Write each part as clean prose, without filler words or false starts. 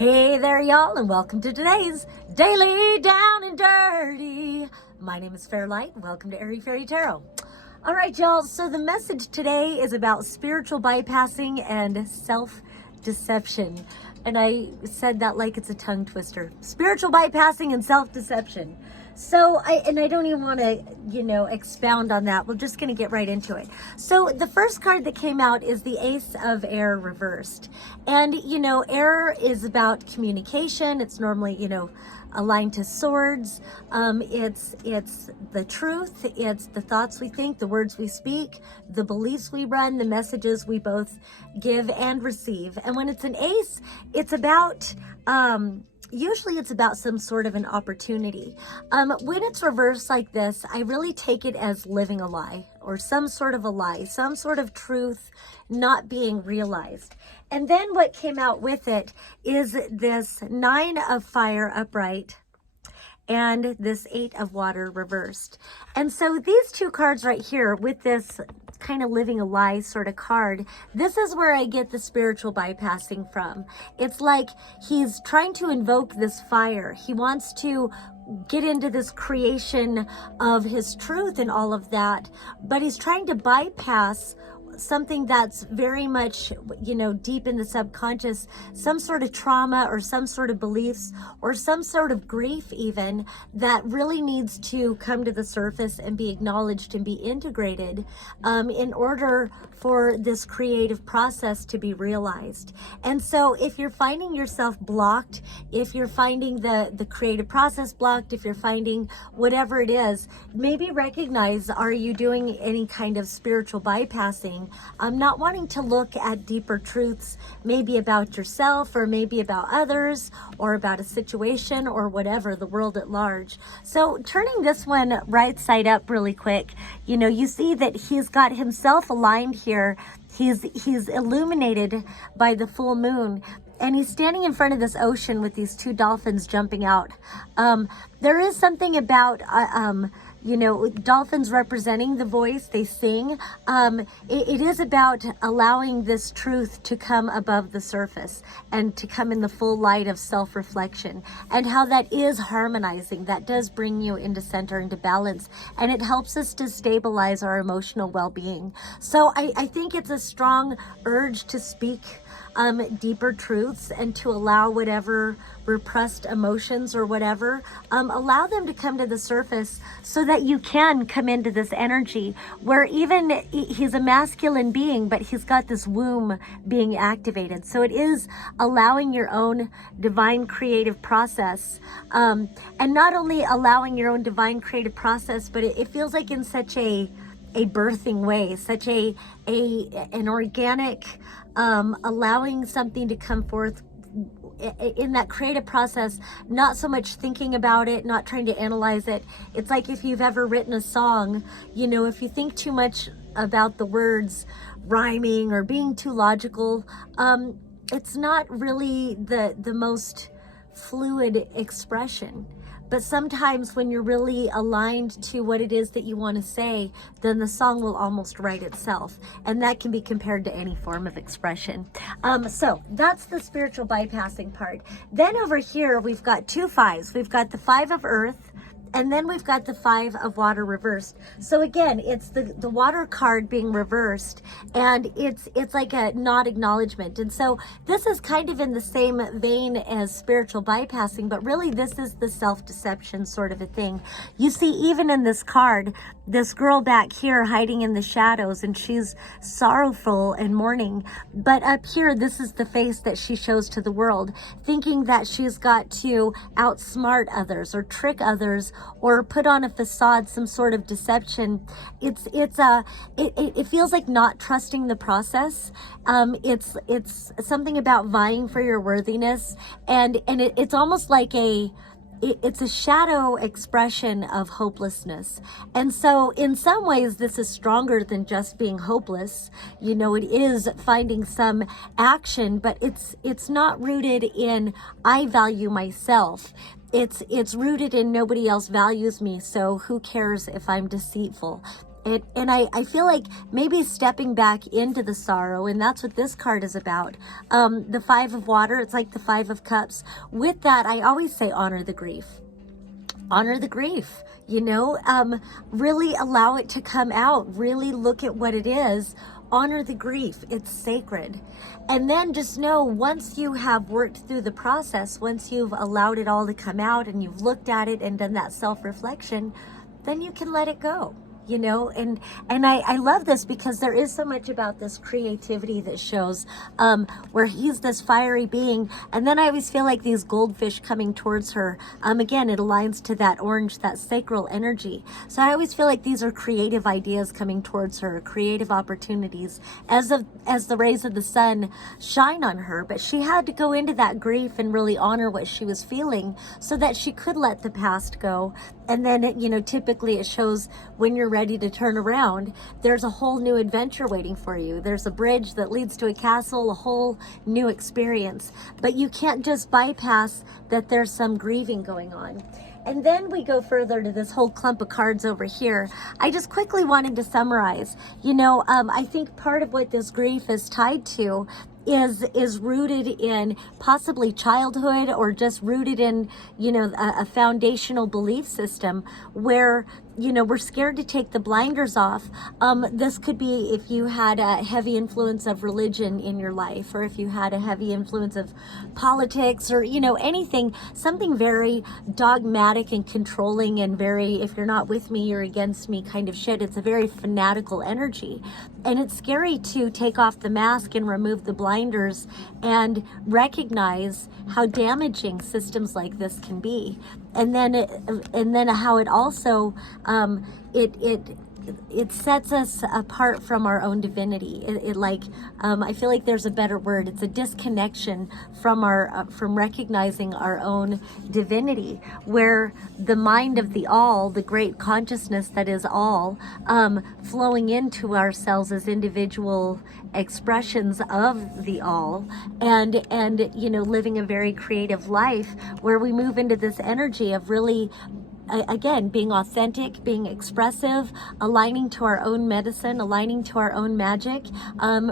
Hey there, y'all, and welcome to today's Daily Down and Dirty. My name is Fairlight. Welcome to Airy Fairy Tarot. All right, y'all, so the message today is about spiritual bypassing and self-deception. And I said that like it's a tongue twister. Spiritual bypassing and self-deception. So I don't even want to, expound on that. We're just going to get right into it. So the first card that came out is the Ace of Air reversed. And, air is about communication. It's normally, aligned to swords. It's the truth. It's the thoughts we think, the words we speak, the beliefs we run, the messages we both give and receive. And when it's an ace, it's about, usually it's about some sort of an opportunity. When it's reversed like this, I really take it as living a lie or some sort of a lie, some sort of truth not being realized. And then what came out with it is this 9 of Fire upright and this 8 of Water reversed. And so these two cards right here with this kind of living a lie sort of card, this is where I get the spiritual bypassing from. It's like he's trying to invoke this fire. He wants to get into this creation of his truth and all of that, but he's trying to bypass something that's very much, deep in the subconscious, some sort of trauma or some sort of beliefs or some sort of grief even that really needs to come to the surface and be acknowledged and be integrated in order for this creative process to be realized. And so if you're finding yourself blocked, if you're finding the creative process blocked, if you're finding whatever it is, maybe recognize, are you doing any kind of spiritual bypassing? I'm not wanting to look at deeper truths, maybe about yourself or maybe about others or about a situation or whatever, the world at large. So turning this one right side up really quick, you see that he's got himself aligned here. He's illuminated by the full moon. And he's standing in front of this ocean with these two dolphins jumping out. There is something about, dolphins representing the voice, they sing. It is about allowing this truth to come above the surface and to come in the full light of self-reflection, and how that is harmonizing. That does bring you into center, into balance, and it helps us to stabilize our emotional well-being. So I think it's a strong urge to speak deeper truths and to allow whatever repressed emotions or whatever, allow them to come to the surface so that you can come into this energy where even he's a masculine being, but he's got this womb being activated. So it is allowing your own divine creative process, and not only allowing your own divine creative process, but it feels like in such a birthing way, such an organic, allowing something to come forth in that creative process, not so much thinking about it, not trying to analyze it. It's like if you've ever written a song, if you think too much about the words rhyming or being too logical, it's not really the most fluid expression. But sometimes when you're really aligned to what it is that you want to say, then the song will almost write itself. And that can be compared to any form of expression. So that's the spiritual bypassing part. Then over here, we've got 2 5s. We've got the 5 of Earth, and then we've got the 5 of Water reversed. So again, it's the water card being reversed, and it's like a not acknowledgement. And so this is kind of in the same vein as spiritual bypassing, but really this is the self-deception sort of a thing. You see, even in this card, this girl back here hiding in the shadows, and she's sorrowful and mourning. But up here, this is the face that she shows to the world, thinking that she's got to outsmart others or trick others or put on a facade, some sort of deception. It feels like not trusting the process. It's something about vying for your worthiness, and it's almost like it's a shadow expression of hopelessness. And so in some ways, this is stronger than just being hopeless. It is finding some action, but it's not rooted in I value myself. It's rooted in nobody else values me, so who cares if I'm deceitful? I feel like maybe stepping back into the sorrow, and that's what this card is about. The Five of Water, it's like the Five of Cups. With that, I always say honor the grief. Honor the grief, you know, really allow it to come out. Really look at what it is. Honor the grief. It's sacred. And then just know, once you have worked through the process, once you've allowed it all to come out and you've looked at it and done that self-reflection, then you can let it go. You know, and I love this because there is so much about this creativity that shows where he's this fiery being, and then I always feel like these goldfish coming towards her. Again, it aligns to that orange, that sacral energy. So I always feel like these are creative ideas coming towards her, creative opportunities as the rays of the sun shine on her. But she had to go into that grief and really honor what she was feeling so that she could let the past go. And then, you know, typically it shows when you're ready to turn around, there's a whole new adventure waiting for you. There's a bridge that leads to a castle, a whole new experience. But you can't just bypass that there's some grieving going on. And then we go further to this whole clump of cards over here. I just quickly wanted to summarize. You know, I think part of what this grief is tied to is rooted in possibly childhood, or just rooted in, you know, a foundational belief system where, you know, we're scared to take the blinders off. This could be if you had a heavy influence of religion in your life, or if you had a heavy influence of politics, or, you know, anything, something very dogmatic and controlling and very, if you're not with me, you're against me kind of shit. It's a very fanatical energy. And it's scary to take off the mask and remove the blinders and recognize how damaging systems like this can be. And then how it also it sets us apart from our own divinity. I feel like there's a better word. It's a disconnection from from recognizing our own divinity, where the mind of the all, the great consciousness that is all, flowing into ourselves as individual expressions of the all, and you know, living a very creative life where we move into this energy of really, again, being authentic, being expressive, aligning to our own medicine, aligning to our own magic,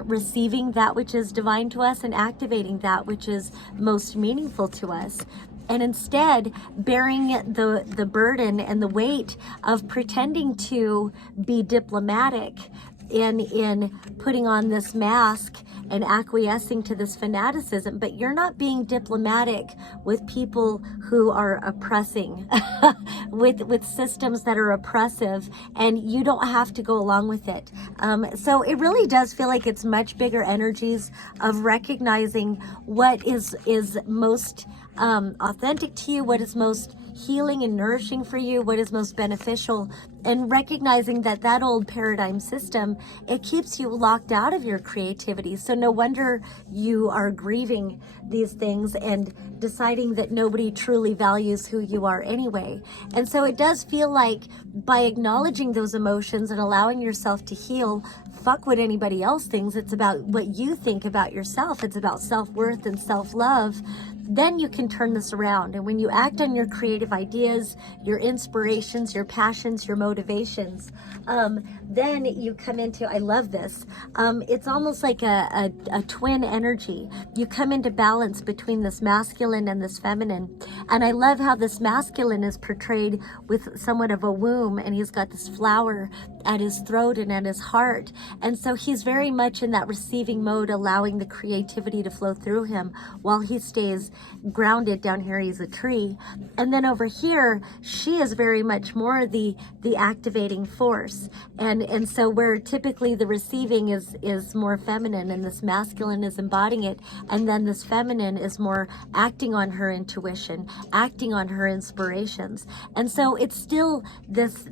receiving that which is divine to us and activating that which is most meaningful to us. And instead bearing the burden and the weight of pretending to be diplomatic in putting on this mask and acquiescing to this fanaticism. But you're not being diplomatic with people who are oppressing, with systems that are oppressive, and you don't have to go along with it. So it really does feel like it's much bigger energies of recognizing what is most authentic to you, what is most healing and nourishing for you, what is most beneficial, and recognizing that old paradigm system, it keeps you locked out of your creativity. So no wonder you are grieving these things and deciding that nobody truly values who you are anyway. And so it does feel like by acknowledging those emotions and allowing yourself to heal, fuck what anybody else thinks. It's about what you think about yourself. It's about self-worth and self-love. Then you can turn this around. And when you act on your creative ideas, your inspirations, your passions, your motivations, then you come into, I love this, it's almost like a twin energy. You come into balance between this masculine and this feminine. And I love how this masculine is portrayed with somewhat of a womb, and he's got this flower at his throat and at his heart. And so he's very much in that receiving mode, allowing the creativity to flow through him while he stays grounded. Down here he's a tree, and then over here she is very much more the activating force, and so where typically the receiving is more feminine and this masculine is embodying it, and then this feminine is more acting on her intuition, acting on her inspirations. And so it's still this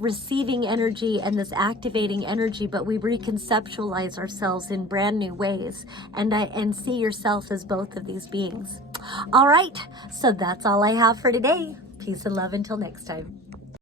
receiving energy and this activating energy, but we reconceptualize ourselves in brand new ways, and see yourself as both of these beings. All right, so that's all I have for today. Peace and love until next time.